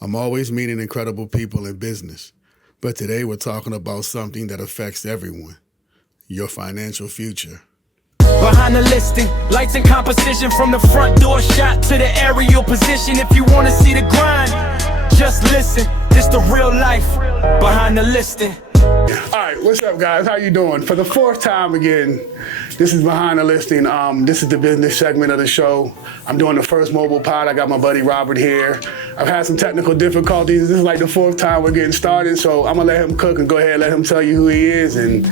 I'm always meeting incredible people in business, but today we're talking about something that affects everyone, your financial future. Behind the listing, lights and composition, from the front door shot to the aerial position. If you want to see the grind, just listen. This the real life behind the listing. All right, what's up, guys? How you doing? For the fourth time again, this is Behind the Listing. This is the business segment of the show. I'm doing the first mobile pod. I got my buddy Robert here. I've had some technical difficulties. This is like the fourth time we're getting started, so I'm gonna let him cook and go ahead and let him tell you who he is, and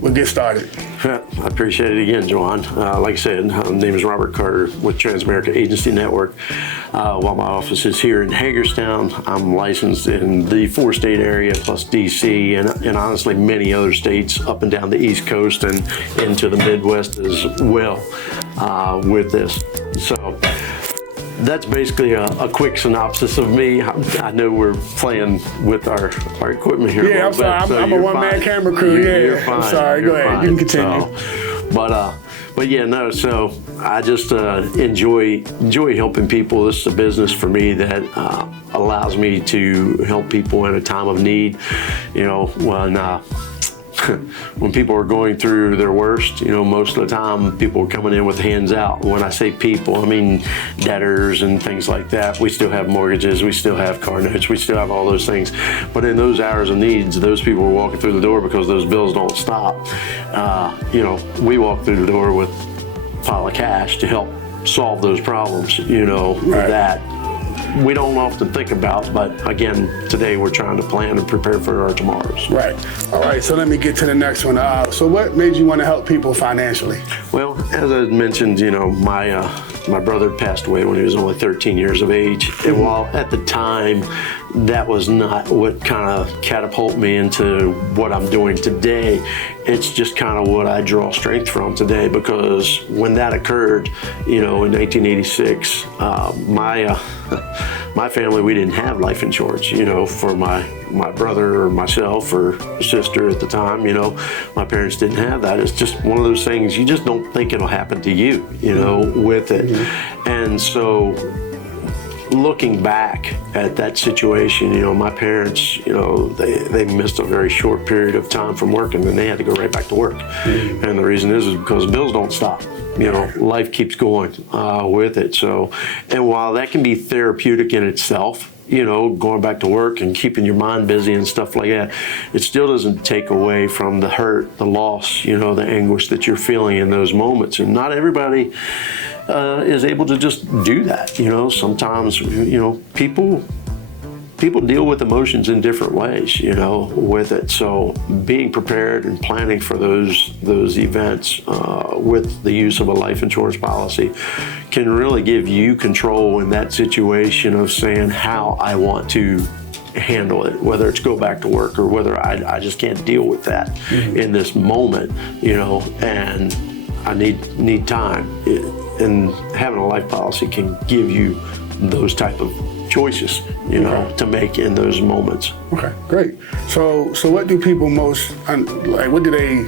we'll get started. I appreciate it again, Juwan. Like I said, my name is Robert Carter with Transamerica Agency Network. While my office is here in Hagerstown, I'm licensed in the 4-state area plus DC and honestly many other states up and down the East Coast and into the Midwest as well with this. So that's basically a quick synopsis of me. I know we're playing with our equipment here. Yeah, I'm sorry. So I'm a one-man camera crew. You're fine. I'm sorry. Go ahead. You can continue. So, but yeah, no. So I just enjoy helping people. This is a business for me that allows me to help people in a time of need. You know, when people are going through their worst, you know, most of the time people are coming in with hands out. When I say people, I mean debtors and things like that. We still have mortgages, we still have car notes, we still have all those things. But in those hours of needs, those people are walking through the door because those bills don't stop. You know, we walk through the door with a pile of cash to help solve those problems, you know, right. That we don't often think about, but again, today we're trying to plan and prepare for our tomorrows. Right. All right, so let me get to the next one. So what made you want to help people financially? Well, as I mentioned, you know, my brother passed away when he was only 13 years of age. And while at the time, that was not what kind of catapulted me into what I'm doing today, it's just kind of what I draw strength from today, because when that occurred, you know, in 1986, my family, we didn't have life insurance, you know, for my brother or myself or sister at the time. You know, my parents didn't have that. It's just one of those things you just don't think it'll happen to you, you know, with it. Mm-hmm. And so looking back at that situation, you know, my parents, you know, they missed a very short period of time from work, and then they had to go right back to work. Mm-hmm. And the reason is because bills don't stop. You know, life keeps going with it. So, and while that can be therapeutic in itself, you know, going back to work and keeping your mind busy and stuff like that, it still doesn't take away from the hurt, the loss, you know, the anguish that you're feeling in those moments. And not everybody is able to just do that. You know, sometimes, you know, people deal with emotions in different ways, you know, with it. So being prepared and planning for those events with the use of a life insurance policy can really give you control in that situation of saying how I want to handle it, whether it's go back to work or whether I just can't deal with that mm-hmm. in this moment, you know, and I need time. And having a life policy can give you those type of choices, you know, to make in those moments. Okay, great. So what do people most, like, what do they,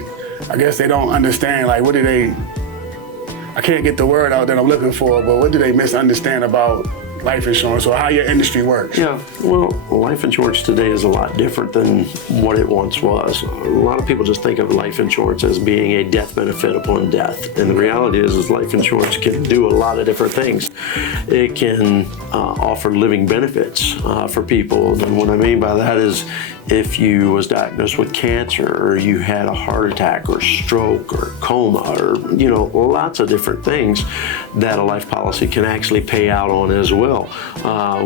I guess they don't understand, like, what do they, I can't get the word out that I'm looking for, but what do they misunderstand about life insurance or how your industry works? Yeah, well, life insurance today is a lot different than what it once was. A lot of people just think of life insurance as being a death benefit upon death. And the reality is life insurance can do a lot of different things. It can offer living benefits for people. And what I mean by that is if you was diagnosed with cancer, or you had a heart attack or stroke or coma, or, you know, lots of different things that a life policy can actually pay out on as well.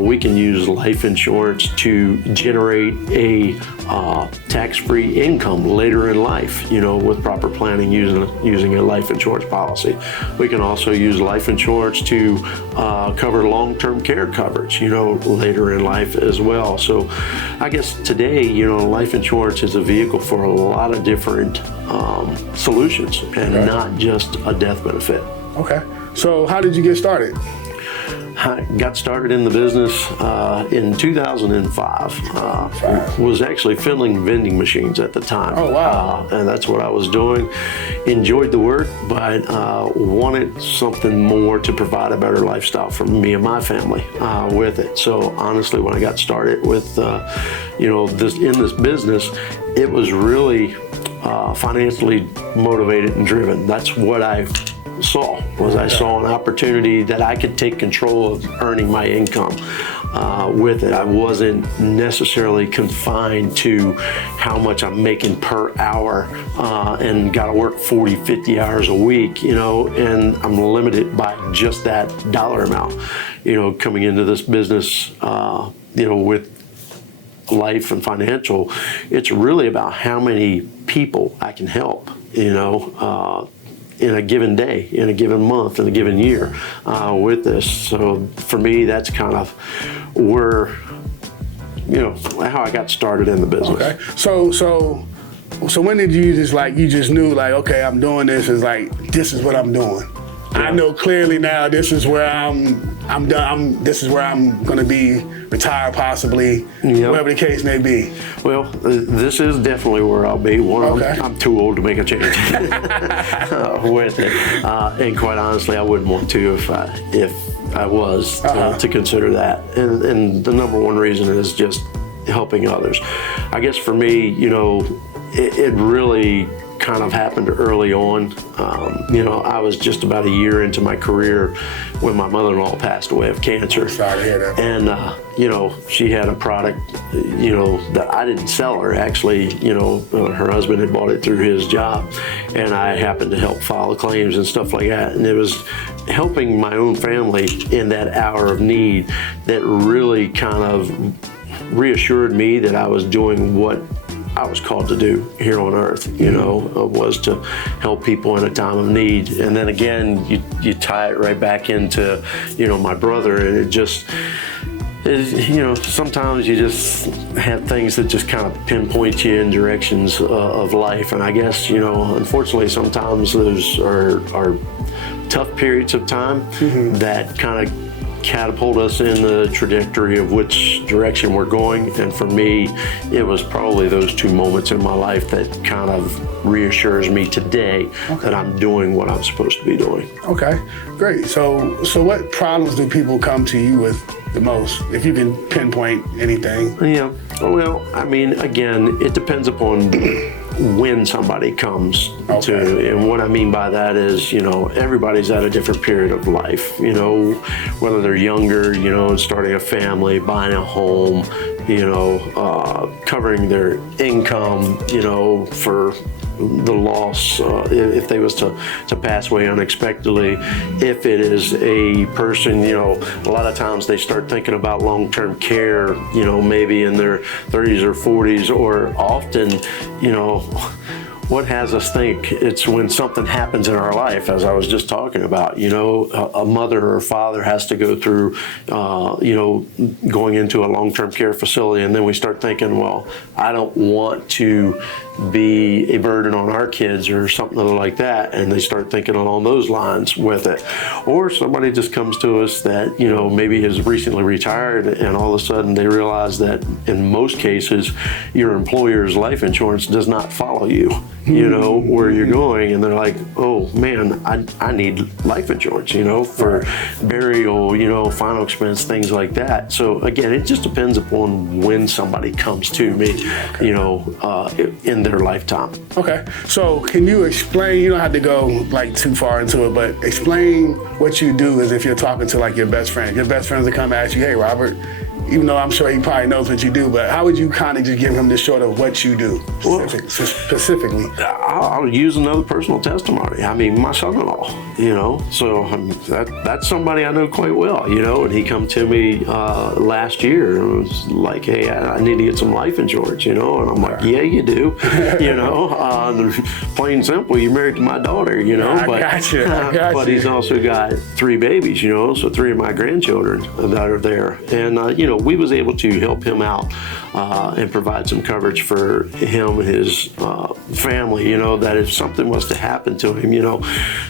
We can use life insurance to generate a tax-free income later in life, you know, with proper planning using a life insurance policy. We can also use life insurance to cover long-term care coverage, you know, later in life as well. So I guess today, you know, life insurance is a vehicle for a lot of different solutions, and not just a death benefit. Okay. So how did you get started? I got started in the business in 2005. Was actually filling vending machines at the time. Oh, wow. And that's what I was doing. Enjoyed the work, but wanted something more to provide a better lifestyle for me and my family with it. So honestly, when I got started with this business, it was really financially motivated and driven. That's what I saw. I saw an opportunity that I could take control of earning my income with it. I wasn't necessarily confined to how much I'm making per hour and got to work 40, 50 hours a week, and I'm limited by just that dollar amount, coming into this business, with life and financial. It's really about how many people I can help, in a given day, in a given month, in a given year with this. So for me, that's kind of where, how I got started in the business. Okay. So when did you just you just knew okay, I'm doing this, this is what I'm doing. Yeah. I know clearly now this is where I'm done. This is where I'm going to be retired, possibly, whatever the case may be. Well, this is definitely where I'll be. I'm too old to make a change with it, and quite honestly, I wouldn't want to if I was to consider that. And the number one reason is just helping others. I guess for me, it really kind of happened early on. I was just about a year into my career when my mother-in-law passed away of cancer. Sorry to hear that. And, she had a product, that I didn't sell her. Actually, her husband had bought it through his job, and I happened to help file the claims and stuff like that. And it was helping my own family in that hour of need that really kind of reassured me that I was doing what I was called to do here on earth, was to help people in a time of need. And then again, you tie it right back into, my brother, and it just, sometimes you just have things that just kind of pinpoint you in directions of life. And I guess, unfortunately, sometimes those are tough periods of time that kind of catapult us in the trajectory of which direction we're going. And for me, it was probably those two moments in my life that kind of reassures me today that I'm doing what I'm supposed to be doing. Okay, great. So what problems do people come to you with the most, if you can pinpoint anything? Yeah, well, again, it depends upon when somebody comes to, and what I mean by that is, everybody's at a different period of life, whether they're younger, and starting a family, buying a home, covering their income, for the loss, if they was to pass away unexpectedly. If it is a person, a lot of times they start thinking about long-term care, maybe in their 30s or 40s, or often, what has us think? It's when something happens in our life, as I was just talking about, a mother or a father has to go through, going into a long-term care facility, and then we start thinking, well, I don't want to be a burden on our kids or something like that, and they start thinking along those lines with it. Or somebody just comes to us that, maybe has recently retired, and all of a sudden they realize that in most cases, your employer's life insurance does not follow you, where you're going, and they're like, oh man, I need life insurance, for burial, final expense, things like that. So again, it just depends upon when somebody comes to me, in their lifetime. Okay, so can you explain, you don't have to go too far into it, but explain what you do as if you're talking to your best friend. Your best friends will come ask you, hey Robert, even though I'm sure he probably knows what you do, but how would you kind of just give him the short of what you do specifically? I'll use another personal testimony. My son-in-law, so that's somebody I know quite well, and he come to me last year and was like, hey, I need to get some life insurance, and I'm like, yeah, you do, plain simple, you're married to my daughter, I got you. But he's also got 3 babies, so 3 of my grandchildren that are there, and we was able to help him out and provide some coverage for him and his family, that if something was to happen to him,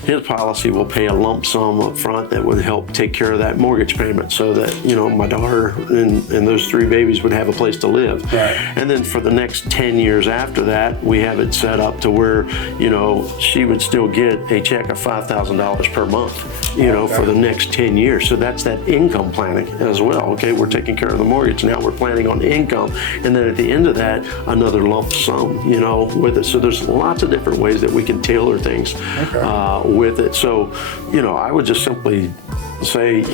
his policy will pay a lump sum up front that would help take care of that mortgage payment so that, my daughter and those 3 babies would have a place to live. Right. And then for the next 10 years after that, we have it set up to where, she would still get a check of $5,000 per month, for the next 10 years. So that's that income planning as well. Okay, we're taking care of the mortgage. Now we're planning on income. And then at the end of that, another lump sum, with it. So there's lots of different ways that we can tailor things with it. So, I would just simply say,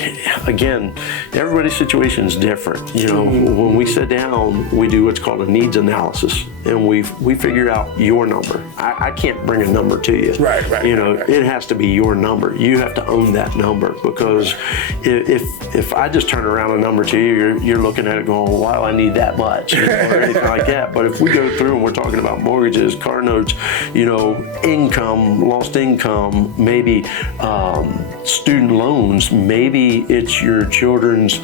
again, everybody's situation is different. When we sit down, we do what's called a needs analysis, and we figure out your number. I can't bring a number to you. Right. It has to be your number. You have to own that number, because if I just turn around a number to you, you're looking at it going, wow, I need that much, or anything like that. But if we go through and we're talking about mortgages, car notes, income, lost income, maybe student loans, maybe it's your children's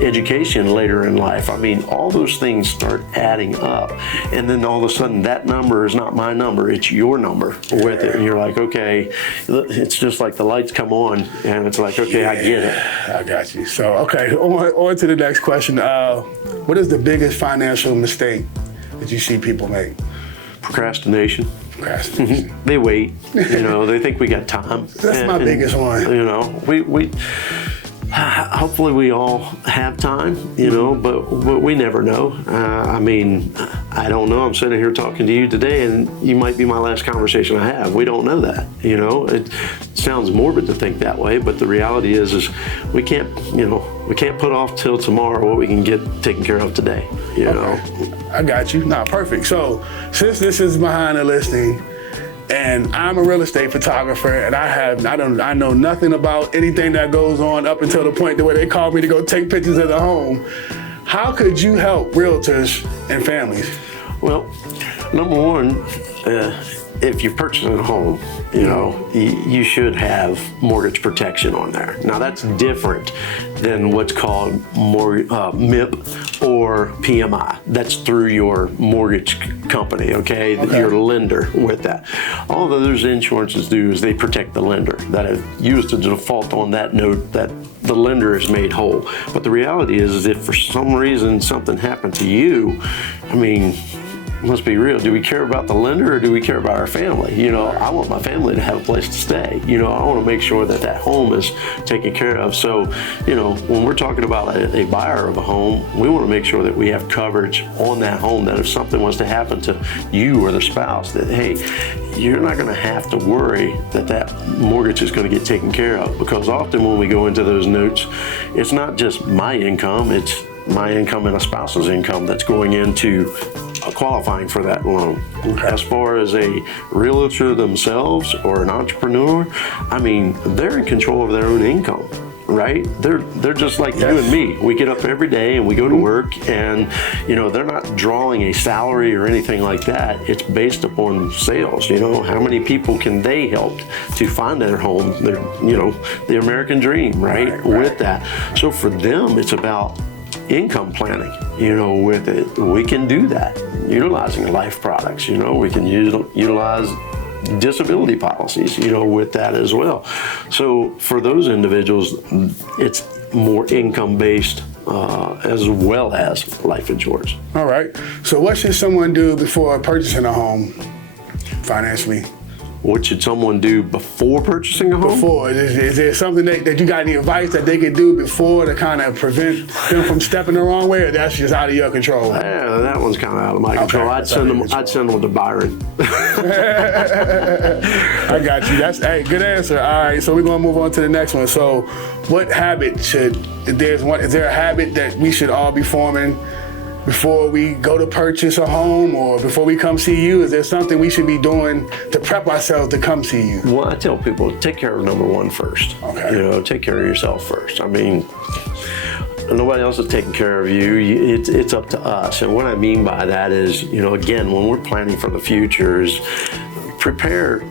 education later in life. I mean, all those things start adding up, and then all of a sudden that number is not my number, it's your number with it, and you're like, okay, it's just like the lights come on, and it's like, okay, I get it. I got you. So, okay, on to the next question. What is the biggest financial mistake that you see people make? Procrastination. They wait, they think we got time. That's my biggest one. We hopefully we all have time, but we never know. I don't know. I'm sitting here talking to you today, and you might be my last conversation I have. We don't know that. It sounds morbid to think that way, but the reality is we can't put off till tomorrow what we can get taken care of today. Okay. I got you. No, perfect. So since this is behind the listing, and I'm a real estate photographer, and I know nothing about anything that goes on up until the point where they call me to go take pictures of the home. How could you help realtors and families? Well, number one, if you're purchasing a home, you should have mortgage protection on there. Now that's different than what's called MIP or PMI. That's through your mortgage company, okay? Your lender with that. All those insurances do is they protect the lender. That if you was to default on that note, that the lender is made whole. But the reality is if for some reason something happened to you, let's be real. Do we care about the lender, or do we care about our family? I want my family to have a place to stay. I want to make sure that home is taken care of. So, when we're talking about a buyer of a home, we want to make sure that we have coverage on that home, that if something was to happen to you or the spouse, that, hey, you're not going to have to worry that mortgage is going to get taken care of. Because often when we go into those notes, it's not just my income, it's my income and a spouse's income that's going into qualifying for that loan. As far as a realtor themselves or an entrepreneur, they're in control of their own income, right? They're just like you and me. We get up every day and we go to work, and they're not drawing a salary or anything like that. It's based upon sales. How many people can they help to find their home? The American dream, right? With that. So for them, it's about income planning, with it. We can do that utilizing life products, we can utilize disability policies, with that as well. So for those individuals, it's more income based as well as life insurance. All right. So what should someone do before purchasing a home financially? What should someone do before purchasing a home? Before, is there something that you got any advice that they can do before to kind of prevent them from stepping the wrong way, or that's just out of your control? Yeah, that one's kind of out of my control. I'd send them to Byron. I got you. That's good answer. All right, so we're gonna move on to the next one. So, what habit is there a habit that we should all be forming before we go to purchase a home, or before we come see you? Is there something we should be doing to prep ourselves to come see you? Well, I tell people, take care of number one first. Okay. Take care of yourself first. Nobody else is taking care of you. It's up to us. And what I mean by that is, again, when we're planning for the future, is prepare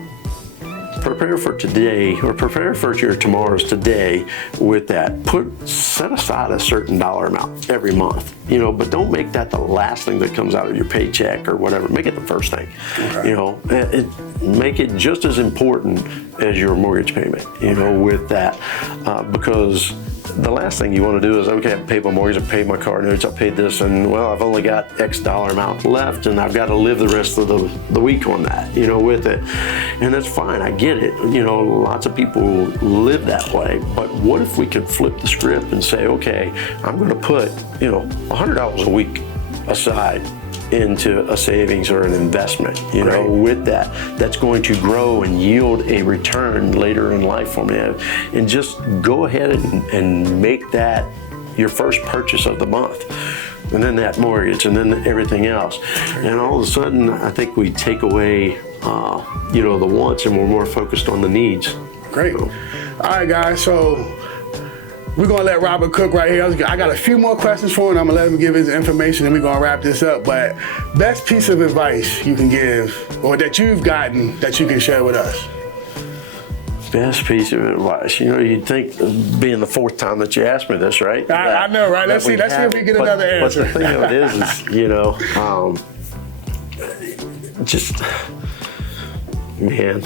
prepare for today, or prepare for your tomorrows today with that. Set aside a certain dollar amount every month, you know, but don't make that the last thing that comes out of your paycheck or whatever. Make it the first thing. Okay. You know, make it just as important as your mortgage payment, you know, with that, because the last thing you want to do is, okay, I paid my mortgage, I paid my car notes, I paid this, and well, I've only got X dollar amount left, and I've got to live the rest of the week on that, you know, with it. And that's fine, I get it. You know, lots of people live that way, but what if we could flip the script and say, okay, I'm going to put, you know, $100 a week aside into a savings or an investment, you know, with that's going to grow and yield a return later in life for me. And just go ahead and make that your first purchase of the month, and then that mortgage, and then everything else. And all of a sudden, I think we take away, you know, the wants, and we're more focused on the needs. Great. All right, guys. So we're gonna let Robert cook right here. I got a few more questions for him. I'm gonna let him give his information, and we're gonna wrap this up. But best piece of advice you can give, or that you've gotten, that you can share with us? Best piece of advice. You know, you'd think, being the fourth time that you asked me this, right? I know, right? Let's see if we get another answer. But the thing of it is, you know, just, man,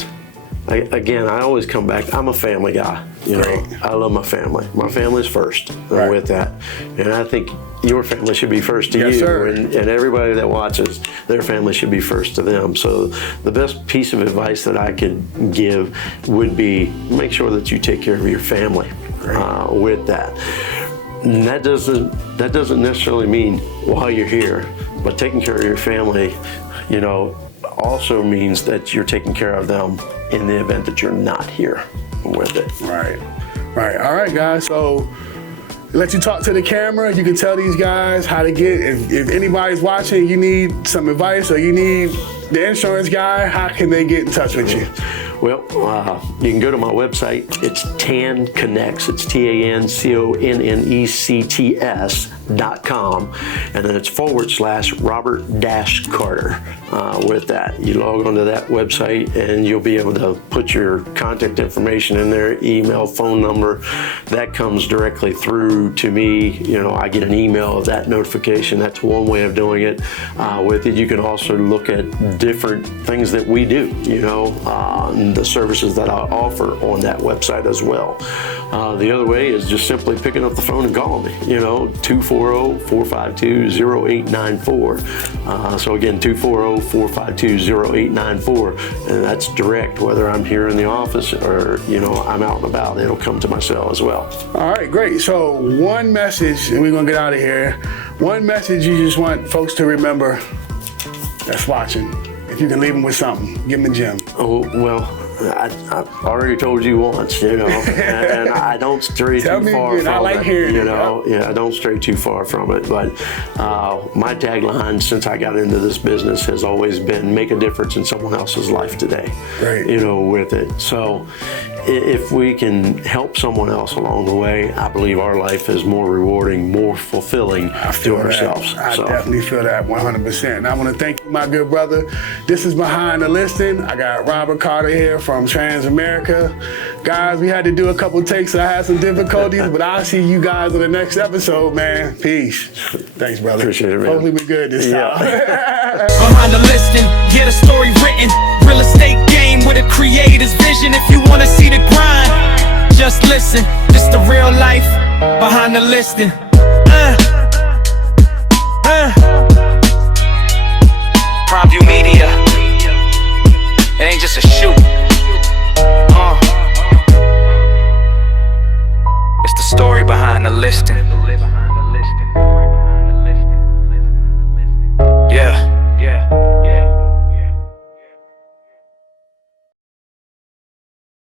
I always come back. I'm a family guy. You know, I love my family. My family's first with that. And I think your family should be first to you. Sir. And everybody that watches, their family should be first to them. So the best piece of advice that I could give would be, make sure that you take care of your family with that. And that doesn't necessarily mean while you're here, but taking care of your family, you know, also means that you're taking care of them in the event that you're not here with it. Right. All right, guys. So let you talk to the camera. You can tell these guys how to get, if anybody's watching, you need some advice, or you need the insurance guy, how can they get in touch with you? Well, you can go to my website. It's TANConnects. It's TANConnects.com, and then it's /Robert-Carter. With that, you log onto that website, and you'll be able to put your contact information in there, email, phone number. That comes directly through to me. You know, I get an email of that notification. That's one way of doing it. With it, you can also look at different things that we do. You know, the services that I offer on that website as well. The other way is just simply picking up the phone and calling me, you know, 240-452-0894. So again, 240-452-0894, and that's direct, whether I'm here in the office or, you know, I'm out and about, it'll come to my cell as well. All right, great. So one message, and we're gonna get out of here. One message you just want folks to remember that's watching. If you can leave them with something, give them a gem. Oh, well, I've already told you once, you know, and I don't stray too far from it. I like hearing it, you know. Yeah, I don't stray too far from it. But my tagline since I got into this business has always been, make a difference in someone else's life today. Right. You know, with it. So if we can help someone else along the way, I believe our life is more rewarding, more fulfilling to ourselves. I definitely feel that 100%. And I want to thank you, my good brother. This is Behind the Listing. I got Robert Carter here from Transamerica. Guys, we had to do a couple takes, so I had some difficulties, but I'll see you guys on the next episode, man. Peace. Thanks, brother. Appreciate it, man. Hopefully we're good this time. Behind the listing, get a story written. Real estate game with a creator's vision. If you wanna see the grind, just listen. This the real life behind the listing. Prime View Media. It ain't just a shoot. It's the story behind the listing.